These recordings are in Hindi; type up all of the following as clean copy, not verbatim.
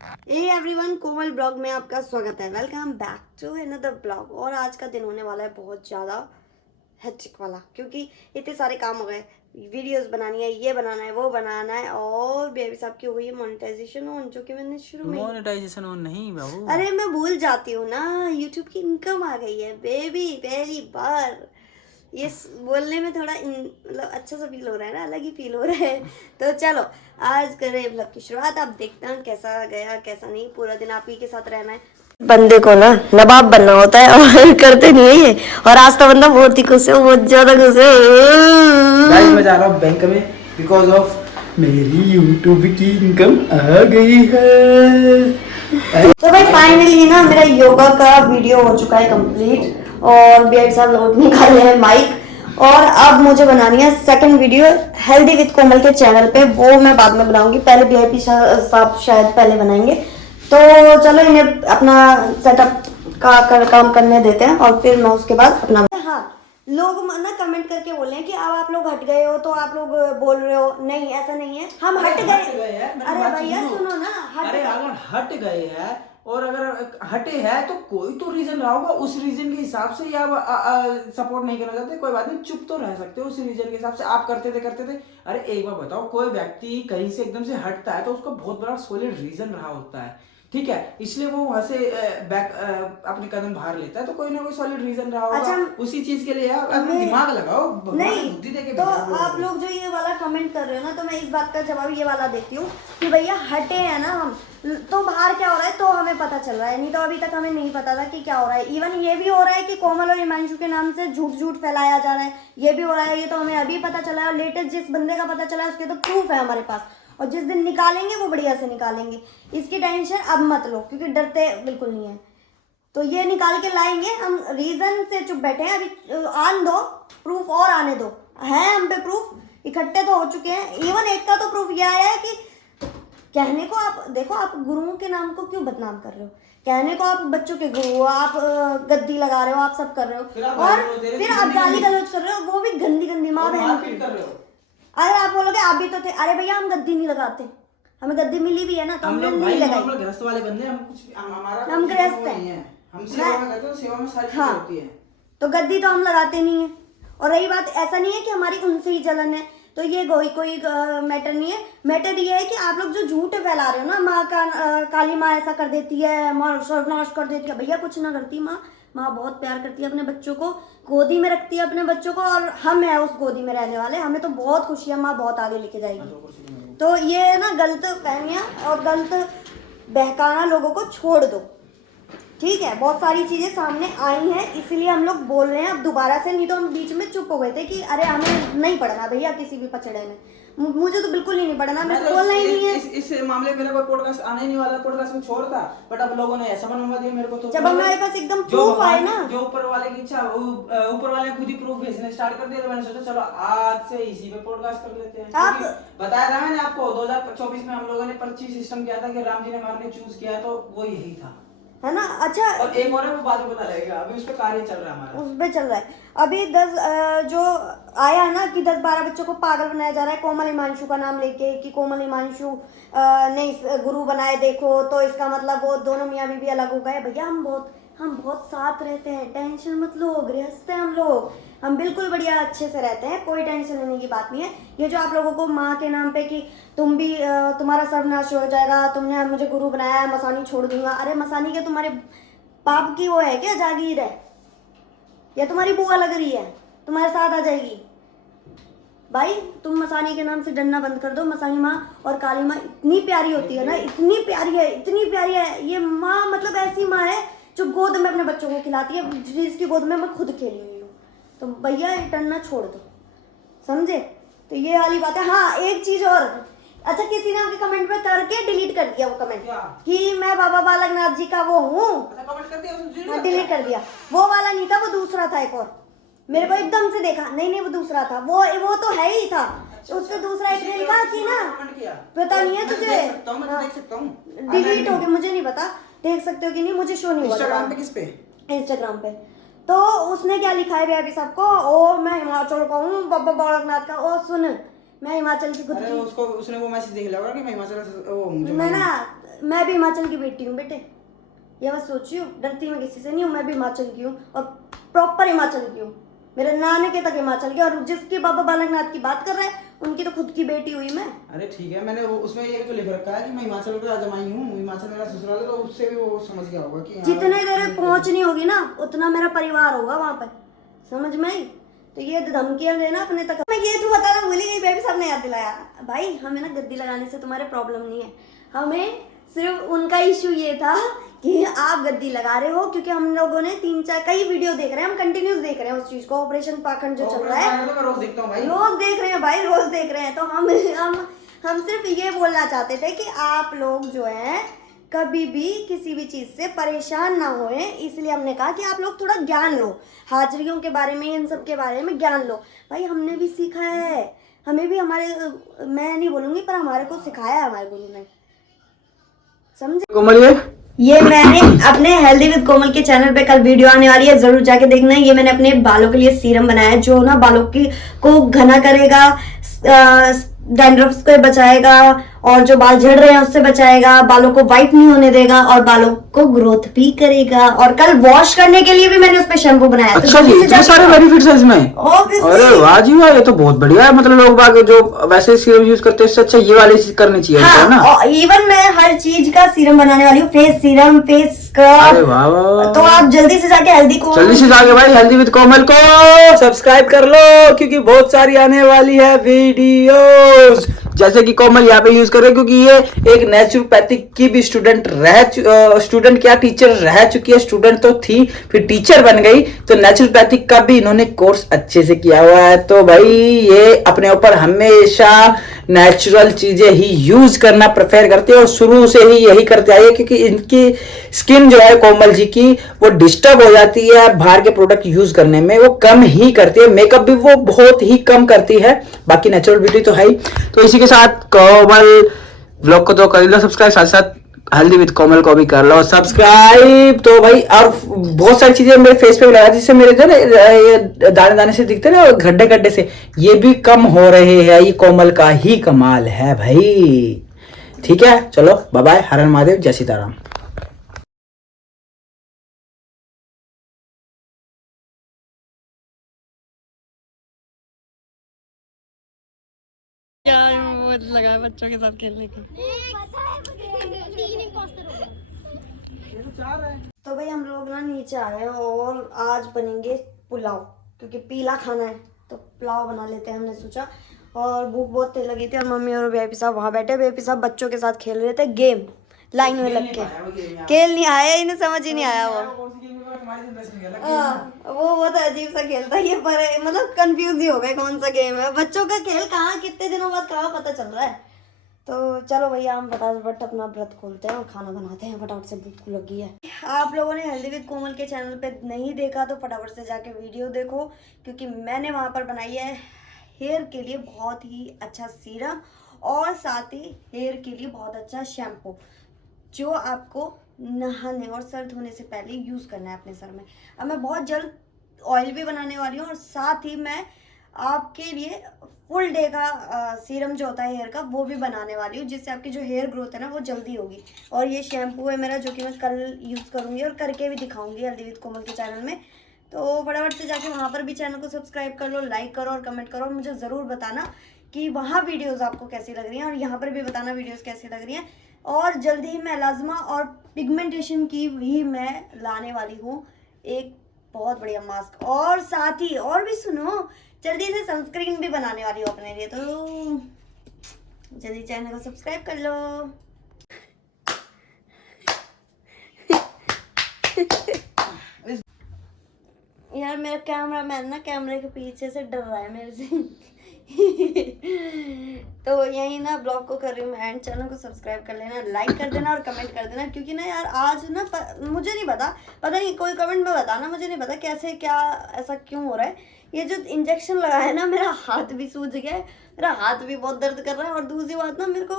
हे एवरीवन, कोमल ब्लॉग में आपका स्वागत है। Welcome back to another blog. और आज का दिन होने वाला है बहुत ज़्यादा हेक्टिक वाला, क्योंकि इतने सारे काम हो गए। वीडियोस बनानी है, ये बनाना है, वो बनाना है, और बेबी साहब की हुई है मोनेटाइजेशन ऑन, जो कि मैंने शुरू में मोनेटाइजेशन ऑन नहीं बाबू। अरे मैं भूल जाती हूँ ना, यूट्यूब की इनकम आ गई है बेबी, पहली बार। ये बोलने में थोड़ा मतलब अच्छा सा फील हो रहा है ना, अलग ही फील हो रहा है। तो चलो आज करें ब्लॉग की शुरुआत। आप देखते हैं कैसा गया कैसा नहीं। पूरा दिन आप ही के साथ रहना है। बंदे को ना नवाब बनना होता है और करते नहीं है ये। और आज तो बंदा बहुत ही खुश है, बहुत ज्यादा खुश है। गाइस मैं जा रहा हूँ बैंक में बिकॉज ऑफ मेरी यूट्यूब की इनकम आ गई है। तो भाई फाइनली ना मेरा योगा का वीडियो हो चुका है कंप्लीट, और बीआई साहब लोग निकाले हैं माइक। और अब मुझे बनानी है सेकंड वीडियो हेल्दी विद कोमल के चैनल पे, वो मैं बाद में बनाऊंगी। पहले बीआईपी साहब शायद पहले बनाएंगे। तो चलो इन्हें अपना सेटअप का काम करने देते हैं, और फिर मैं उसके बाद अपना। हाँ, लोग ना कमेंट करके बोले हैं कि अब आप लोग हट गए हो, तो आप लोग बोल रहे हो। नहीं, ऐसा नहीं है, हम हट गए। अरे भैया सुनो ना, अरे अगर हट गए हैं और अगर हटे हैं तो कोई तो रीजन रहा होगा, उस रीजन के हिसाब से या सपोर्ट नहीं करना चाहते, कोई बात नहीं, चुप तो रह सकते हो। उस रीजन के हिसाब से आप करते थे। अरे एक बार बताओ, कोई व्यक्ति कहीं से एकदम से हटता है तो उसका बहुत बड़ा सॉलिड रीजन रहा होता है, ठीक है, इसलिए वो वहां से बैक अपने कदम बाहर लेता है, तो कोई ना कोई सॉलिड रीजन रहा होगा। अच्छा, उसी चीज के लिए यार अपना दिमाग लगाओ, नहीं बुद्धि देके तो आप लोग जो ये वाला कमेंट कर रहे हो ना, तो मैं इस बात का जवाब ये वाला देती हूँ कि भैया हटे हैं ना हम, तो बाहर क्या हो रहा है तो हमें पता चल रहा है, नहीं तो अभी तक हमें नहीं पता था कि क्या हो रहा है। इवन ये भी हो रहा है कि कोमल और हिमांशु के नाम से झूठ फैलाया जा रहा है, ये भी हो रहा है। ये तो हमें अभी पता चला है, और लेटेस्ट जिस बंदे का पता चला है उसके तो प्रूफ है हमारे पास, और जिस दिन निकालेंगे वो बढ़िया से निकालेंगे। इसकी टेंशन अब मत लो, क्योंकि डरते बिल्कुल नहीं है। तो ये निकाल के लाएंगे हम, रीजन से चुप बैठे हैं अभी। आन दो प्रूफ, और आने दो, है हम पे प्रूफ इकट्ठे तो हो चुके हैं। इवन एक का तो प्रूफ यह आया है कि कहने को आप देखो, आप गुरुओं के नाम को क्यों बदनाम कर रहे हो, कहने को आप बच्चों के गुरु हो, आप गद्दी लगा रहे हो, आप सब कर रहे हो, और फिर आप गाली गलौज कर रहे हो, वो भी गंदी गंदी माँ बहन की। अरे आप बोलोगे आप भी तो थे। अरे भैया हम गद्दी नहीं लगाते, हमें गद्दी मिली भी है ना, तो हम लोग नहीं लगाई। गृहस्थ वाले बंदे हम कुछ हमारा हम गृहस्थ हैं, हम सेवा में करते हैं, सेवा में सारी चीजें होती है। तो गद्दी तो हम लगाते नहीं है। और रही बात, ऐसा नहीं है कि हमारी उनसे ही जलन है, तो ये कोई मैटर नहीं है। मैटर ये है कि आप लोग जो झूठ फैला रहे हो ना, माँ का काली माँ ऐसा कर देती है, माँ सर्वनाश कर देती है। भैया कुछ ना करती माँ, माँ बहुत प्यार करती है अपने बच्चों को, गोदी में रखती है अपने बच्चों को, और हम है उस गोदी में रहने वाले। हमें तो बहुत खुशी है, माँ बहुत आगे लेके जाएगी। तो ये ना गलत फहमियाँ और गलत बहकाना लोगों को छोड़ दो, ठीक है। बहुत सारी चीजें सामने आई हैं, इसलिए हम लोग बोल रहे हैं अब दोबारा से। नहीं तो हम बीच में चुप हो गए थे कि अरे हमें नहीं पढ़ना भैया किसी भी पचड़े में। मुझे तो बिल्कुल ही नहीं पढ़ना, मैं तो बोलना ही नहीं है। इस मामले में मेरा कोई पॉडकास्ट आने ही नहीं वाला, पॉडकास्ट में छोड़ था, बट अब लोगों ने ऐसा बनवा दिया मेरे को। तो जब हमारे पास एकदम प्रूफ आए ना, जो ऊपर वाले की इच्छा, ऊपर वाले खुद ही प्रूफ भेजने स्टार्ट कर दिया, तो मैंने सोचा चलो आज से इसी पे पॉडकास्ट कर लेते हैं। आप बताया था मैंने आपको 2024 में हम लोगों ने 25 सिस्टम किया था कि राम जी ने हमारे चूज किया, तो वो यही था, है ना। अच्छा, और एक और है वो बाद में बता लगेगा, अभी उस पे कार्य चल रहा है हमारा, उस पे चल रहा है। अभी 10 जो आया है ना कि 10-12 बच्चों को पागल बनाया जा रहा है कोमल हिमांशु का नाम लेके, कि कोमल हिमांशु ने इस गुरु बनाए, देखो तो इसका मतलब वो दोनों मियाँ बीवी अलग हो गए। भैया हम बहुत साथ रहते हैं, टेंशन मत लो, गृहस्थ हैं हम लोग, हम बिल्कुल बढ़िया अच्छे से रहते हैं, कोई टेंशन लेने की बात नहीं है। ये जो आप लोगों को माँ के नाम पे कि तुम भी तुम्हारा सर्वनाश हो जाएगा, तुमने मुझे गुरु बनाया, मसानी छोड़ दूंगा। अरे मसानी क्या तुम्हारे पाप की वो है क्या, जागीर है, या तुम्हारी बुआ लग रही है तुम्हारे साथ आ जाएगी? भाई तुम मसानी के नाम से डरना बंद कर दो। मसानी माँ और काली माँ इतनी प्यारी होती है ना, इतनी प्यारी है, इतनी प्यारी है ये माँ। मतलब ऐसी माँ है जो गोद में अपने बच्चों को खिलाती है, जिसकी गोद में मैं खुद खेली हुई हूँ। तो भैया डरना छोड़ दो, समझे? तो ये वाली बात है। हाँ, एक चीज और, अच्छा किसी ने आपके कमेंट में करके डिलीट कर दिया वो कमेंट कि मैं बाबा बालकनाथ जी का वो हूँ, डिलीट कर दिया। वो वाला नहीं था, वो दूसरा था एक और, मेरे को एकदम से देखा, नहीं वो दूसरा था, वो तो है ही था। उससे दूसरा एक ने लिखा कि ना, पता नहीं है तुझे, डिलीट हो गया, मुझे नहीं पता, देख सकते हो कि नहीं, मुझे शो नहीं हुआ। इंस्टाग्राम पे तो उसने क्या लिखा है बेबी साहब को, ओ मैं हिमाचल का हूँ, बाबा बालकनाथ का। ओ सुन, मैं हिमाचल की खुद की, उसको उसने वो मैसेज देख लिया होगा कि मैं हिमाचल वो मैं ना मैं भी हिमाचल की बेटी हूँ बेटे, ये मैं सोची हूँ, डरती मैं किसी से नहीं हूँ। मैं भी हिमाचल की हूँ और प्रॉपर हिमाचल की हूँ, मेरे नानके तक हिमाचल की। और जिसकी बाबा बालकनाथ की बात कर रहे हैं उनकी तो खुद की बेटी हुई मैं। अरे ठीक है, मैंने उसमें ये तो लिख रखा है कि मैं हिमाचल का जमाई हूँ, हिमाचल मेरा ससुराल है, तो उससे भी वो समझ गया होगा कि हाँ, जितने देर पहुंच नहीं होगी ना उतना मेरा परिवार होगा वहां पर, समझ में आई? तो ये धमकियां देना अपने तक। मैं ये तो बताना भूल ही गई, बेबी साहब ने याद दिलाया। भाई हमें ना गद्दी लगाने से तुम्हारे प्रॉब्लम नहीं है, हमें सिर्फ उनका इशू ये था कि आप गद्दी लगा रहे हो, क्योंकि हम लोगों ने 3-4 कई वीडियो देख रहे हैं, हम कंटिन्यूस देख रहे हैं उस चीज को, ऑपरेशन पाखंड जो चल रहा है तो मैं रोज देखता हूँ भाई, रोज देख रहे हैं भाई, रोज देख रहे हैं। तो हम सिर्फ ये बोलना चाहते थे कि आप लोग जो है कभी भी किसी भी चीज़ से परेशान ना होए, इसलिए हमने कहा कि आप लोग थोड़ा ज्ञान लो, हाजरियों के बारे में, इन सब के बारे में ज्ञान लो। भाई हमने भी सीखा है, हमें भी हमारे, मैं नहीं बोलूँगी पर हमारे को सिखाया है हमारे गुरु ने, समझे? कोमल ये मैंने अपने हेल्दी विद कोमल के चैनल पे कल वीडियो आने वाली है, जरूर जाके देखना। ये मैंने अपने बालों के लिए सीरम बनाया है जो ना बालों की को घना करेगा, डैंड्रफ को बचाएगा, और जो बाल झड़ रहे हैं उससे बचाएगा, बालों को व्हाइट नहीं होने देगा, और बालों को ग्रोथ भी करेगा। और कल वॉश करने के लिए भी मैंने उस पे शैम्पू बनाया। अच्छा जी, इतने सारे बेनिफिट्स हैं इसमें। Obviously। अरे वाह जी वाह, ये तो बहुत बढ़िया है। मतलब लोग बाग जो वैसे सीरम यूज करते हैं इससे अच्छा ये वाली चीज करनी चाहिए, है ना? हाँ, इवन मैं हर चीज का सीरम बनाने वाली हूँ, फेस सीरम, फेस अरे स्क्रब। वाह वाह, तो आप जल्दी से जाके जल्दी से जाके भाई हेल्दी विद कोमल को सब्सक्राइब कर लो, क्योंकि बहुत सारी आने वाली है वीडियोस। जैसे कि कोमल यहाँ पे यूज कर रहे हैं, क्योंकि ये एक नेचुरोपैथिक की भी स्टूडेंट क्या टीचर रह चुकी है। स्टूडेंट तो थी, फिर टीचर बन गई, तो नेचुरोपैथिक का भी इन्होंने कोर्स अच्छे से किया हुआ है। तो भाई ये अपने ऊपर हमेशा नेचुरल चीजें ही यूज करना प्रेफर करते हैं, और शुरू से ही यही करते आए, क्योंकि इनकी स्किन जो है कोमल जी की वो डिस्टर्ब हो जाती है बाहर के प्रोडक्ट यूज करने में, वो कम ही करती है, मेकअप भी वो बहुत ही कम करती है, बाकी नेचुरल ब्यूटी तो है ही। तो इसी के साथ कोमल ब्लॉग को तो कर लो सब्सक्राइब, साथ साथ हेल्दी विद कोमल को भी कर लो सब्सक्राइब। तो भाई और बहुत सारी चीजें मेरे फेस पे भी लगा, जिससे मेरे जो ना ये दाने दाने से दिखते ना, गड्ढे गड्ढे से, ये भी कम हो रहे हैं। ये कोमल का ही कमाल है भाई। ठीक है, चलो बाय बाय, हर हर महादेव, जय सीताराम। यार वो लगा बच्चों के साथ खेलने की। तो भाई हम लोग ना नीचे आ गए और आज बनेंगे पुलाव, क्योंकि पीला खाना है तो पुलाव बना लेते हैं, हमने सोचा। और भूख बहुत तेज लगी थी, और मम्मी और वीआईपी साहब वहाँ बैठे, वीआईपी साहब बच्चों के साथ खेल रहे थे गेम, लाइन में लग के। खेल नहीं आया, इन्हें समझ ही नहीं आया वो बहुत अजीब सा खेल था ये, पर मतलब कंफ्यूज ही हो गए कौन सा गेम है। बच्चों का खेल कहाँ, कितने दिनों बाद कहाँ पता चल रहा है। तो चलो भैया हम फटाफट अपना व्रत खोलते हैं और खाना बनाते हैं, फटाफट से भूख लगी है। आप लोगों ने हेल्दी विद कोमल के चैनल पे नहीं देखा तो फटाफट से जाके वीडियो देखो, क्योंकि मैंने वहाँ पर बनाई है हेयर के लिए बहुत ही अच्छा सीरम, और साथ ही हेयर के लिए बहुत अच्छा शैम्पू, जो आपको नहाने और सर्द होने से पहले यूज़ करना है अपने सर में। अब मैं बहुत जल्द ऑयल भी बनाने वाली हूँ, और साथ ही मैं आपके लिए फुल डे का सीरम जो होता है हेयर का, वो भी बनाने वाली हूँ, जिससे आपकी जो हेयर ग्रोथ है ना वो जल्दी होगी। और ये शैम्पू है मेरा, जो कि मैं कल यूज़ करूँगी और करके भी दिखाऊंगी हेल्दी विद कोमल के चैनल में। तो फटाफट से जाके वहाँ पर भी चैनल को सब्सक्राइब कर लो, लाइक करो और कमेंट करो, और मुझे ज़रूर बताना कि वहाँ वीडियोज़ आपको कैसी लग रही हैं, और यहाँ पर भी बताना वीडियोज़ कैसी लग रही हैं। और जल्दी ही मेलाज्मा और पिगमेंटेशन की भी मैं लाने वाली हूँ एक बहुत बढ़िया मास्क, और साथ ही और भी सुनो, जल्दी से सनस्क्रीन भी बनाने वाली हूँ अपने लिए। तो जल्दी चैनल को सब्सक्राइब कर लो। यार मेरा कैमरा मैन ना कैमरे के पीछे से डर रहा है मेरे से। तो यही ना ब्लॉग को कर रही हूँ मैं एंड। चैनल को सब्सक्राइब कर लेना, लाइक कर देना और कमेंट कर देना, क्योंकि ना यार आज ना मुझे नहीं पता नहीं, कोई कमेंट में बताना, मुझे नहीं पता कैसे क्या ऐसा क्यों हो रहा है। ये जो इंजेक्शन लगा है ना, मेरा हाथ भी सूज गया है, मेरा हाथ भी बहुत दर्द कर रहा है, और दूसरी बात ना मेरे को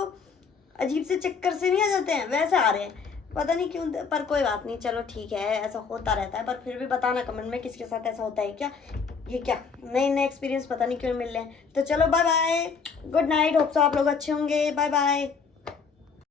अजीब से चक्कर से नहीं आ जाते हैं, वैसे आ रहे हैं, पता नहीं क्यों, पर कोई बात नहीं, चलो ठीक है, ऐसा होता रहता है। पर फिर भी बताना कमेंट में किसके साथ ऐसा होता है क्या, ये क्या नए नए एक्सपीरियंस पता नहीं क्यों मिल रहे हैं। तो चलो bye bye, good night, hope so आप लोग अच्छे होंगे, बाय बाय।